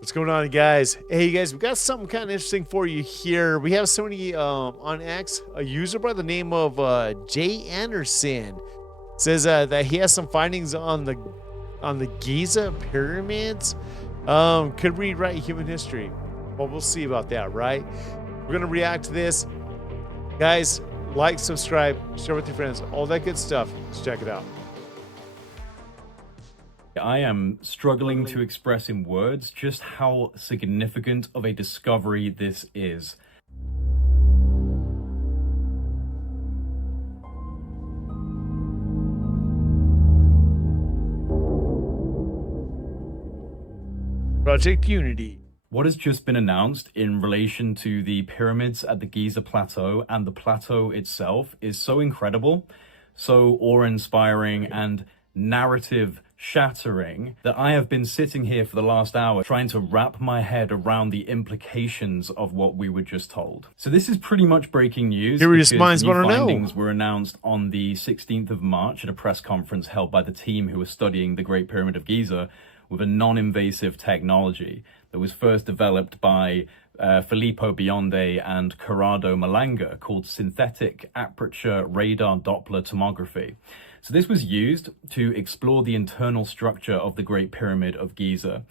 What's going on, guys? Hey, guys, we got something kind of interesting for you here. We have somebody on X, a user by the name of Jay Anderson, says that he has some findings on the Giza pyramids. Could rewrite human history. Well, we'll see about that, right? We're gonna react to this, guys. Like, subscribe, share with your friends, all that good stuff. Let's check it out. I am struggling to express in words just how significant of a discovery this is. Project Unity. What has just been announced in relation to the pyramids at the Giza Plateau and the plateau itself is so incredible, so awe-inspiring and narrative shattering that I have been sitting here for the last hour trying to wrap my head around the implications of what we were just told. So this is pretty much breaking news. Curious minds new want to know. findings were announced on the 16th of March at a press conference held by the team who was studying the Great Pyramid of Giza with a non-invasive technology that was first developed by Filippo Bionde and Corrado Malanga, called synthetic aperture radar Doppler tomography. So this was used to explore the internal structure of the Great Pyramid of Giza.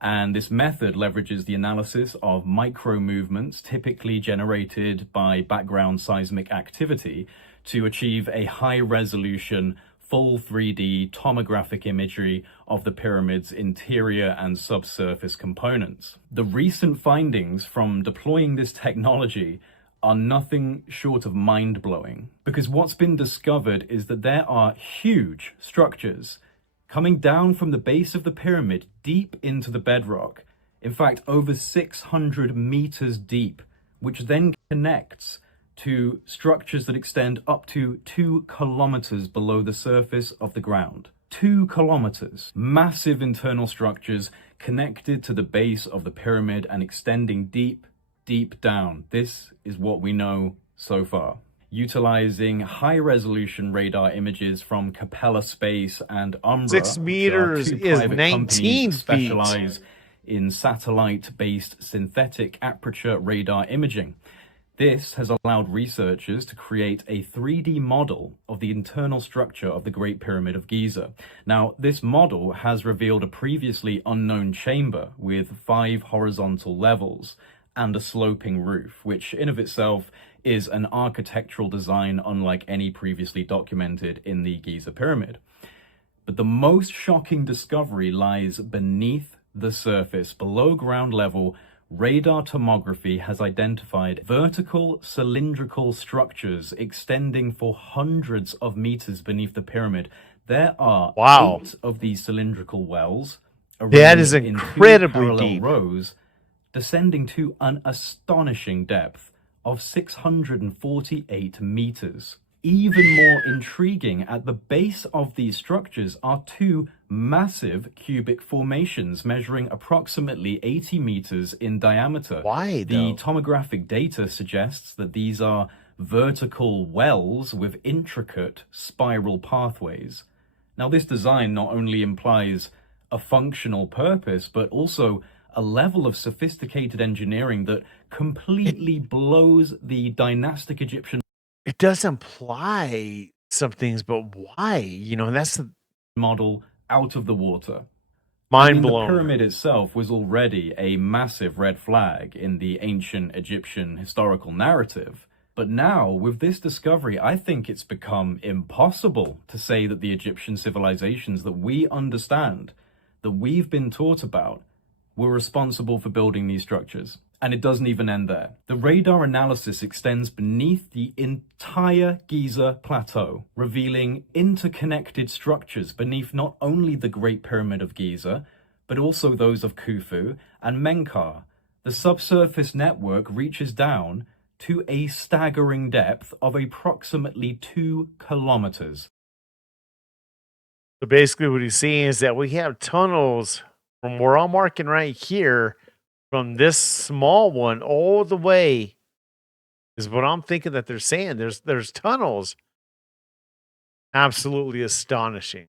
And this method leverages the analysis of micro movements typically generated by background seismic activity to achieve a high resolution full 3D tomographic imagery of the pyramid's interior and subsurface components. The recent findings from deploying this technology are nothing short of mind-blowing, because what's been discovered is that there are huge structures coming down from the base of the pyramid deep into the bedrock, in fact over 600 meters deep, which then connects to structures that extend up to 2 kilometers below the surface of the ground. 2 kilometers. Massive internal structures connected to the base of the pyramid and extending deep down. This is what we know so far. Utilizing high-resolution radar images from Capella Space and Umbra, 6 meters is 19 feet. Specialize in satellite-based synthetic aperture radar imaging. This has allowed researchers to create a 3D model of the internal structure of the Great Pyramid of Giza. Now, this model has revealed a previously unknown chamber with 5 horizontal levels and a sloping roof, which in of itself is an architectural design unlike any previously documented in the Giza Pyramid. But the most shocking discovery lies beneath the surface. Below ground level, radar tomography has identified vertical cylindrical structures extending for hundreds of meters beneath the pyramid. There are 8 of these cylindrical wells that is incredibly deep, rows, descending to an astonishing depth of 648 meters. Even more intriguing, at the base of these structures are 2 massive cubic formations measuring approximately 80 meters in diameter. Why, though? The tomographic data suggests that these are vertical wells with intricate spiral pathways. Now, this design not only implies a functional purpose, but also a level of sophisticated engineering that completely blows the dynastic Egyptian it does imply some things, but why? You know, that's the model out of the water. Mind blown. The pyramid itself was already a massive red flag in the ancient Egyptian historical narrative. But now, with this discovery, I think it's become impossible to say that the Egyptian civilizations that we understand, that we've been taught about, were responsible for building these structures. And it doesn't even end there. The radar analysis extends beneath the entire Giza Plateau, revealing interconnected structures beneath not only the Great Pyramid of Giza, but also those of Khufu and Menkaure. The subsurface network reaches down to a staggering depth of approximately 2 kilometers. So basically what he's saying is that we have tunnels from where I'm marking right here, from this small one all the way, is what I'm thinking that they're saying. There's tunnels. Absolutely astonishing.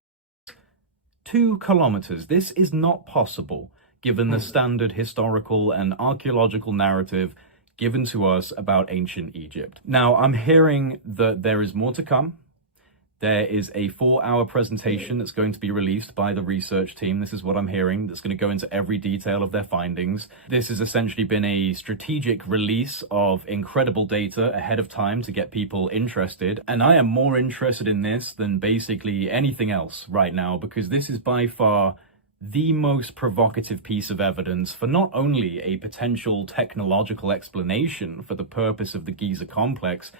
2 kilometers. This is not possible, given the standard historical and archaeological narrative given to us about ancient Egypt. Now, I'm hearing that there is more to come. There is a 4-hour presentation that's going to be released by the research team. This is what I'm hearing. That's going to go into every detail of their findings. This has essentially been a strategic release of incredible data ahead of time to get people interested. And I am more interested in this than basically anything else right now, because this is by far the most provocative piece of evidence for not only a potential technological explanation for the purpose of the Giza complex,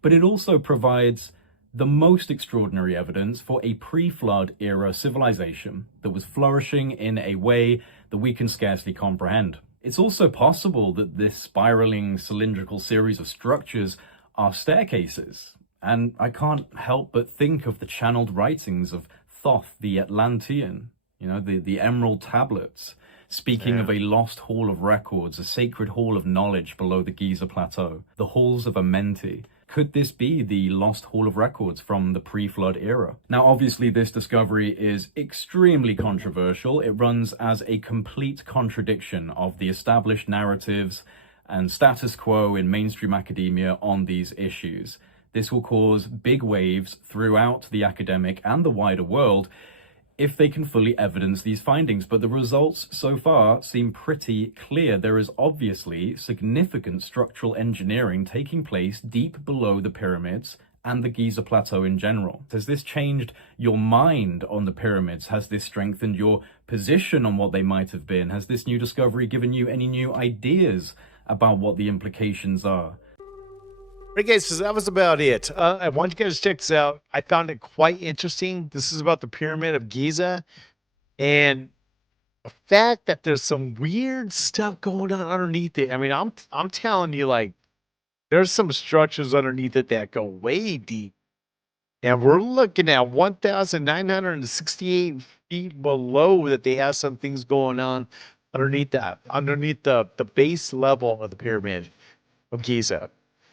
but it also provides the most extraordinary evidence for a pre-flood era civilization that was flourishing in a way that we can scarcely comprehend. It's also possible that this spiraling cylindrical series of structures are staircases, and I can't help but think of the channeled writings of Thoth the Atlantean, the Emerald Tablets, speaking of a lost hall of records, a sacred hall of knowledge below the Giza Plateau, the halls of Amenti. Could this be the lost hall of records from the pre-flood era? Now, obviously, this discovery is extremely controversial. It runs as a complete contradiction of the established narratives and status quo in mainstream academia on these issues. This will cause big waves throughout the academic and the wider world if they can fully evidence these findings. But the results so far seem pretty clear. There is obviously significant structural engineering taking place deep below the pyramids and the Giza Plateau in general. Has this changed your mind on the pyramids? Has this strengthened your position on what they might have been? Has this new discovery given you any new ideas about what the implications are? Right, guys, so that was about it. I want you guys to check this out. I found it quite interesting. This is about the Pyramid of Giza, and the fact that there's some weird stuff going on underneath it. I mean, I'm telling you, like, there's some structures underneath it that go way deep, and we're looking at 1,968 feet below that. They have some things going on underneath that, underneath the base level of the Pyramid of Giza.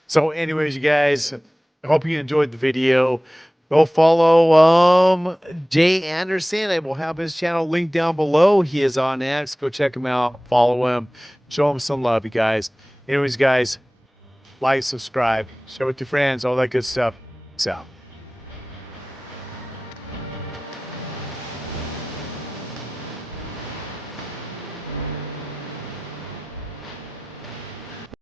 So anyways, you guys, I hope you enjoyed the video. Go follow Jay Anderson. I will have his channel linked down below. He is on X. Go check him out. Follow him. Show him some love, you guys. Anyways, guys, like, subscribe, share with your friends, all that good stuff. Peace out.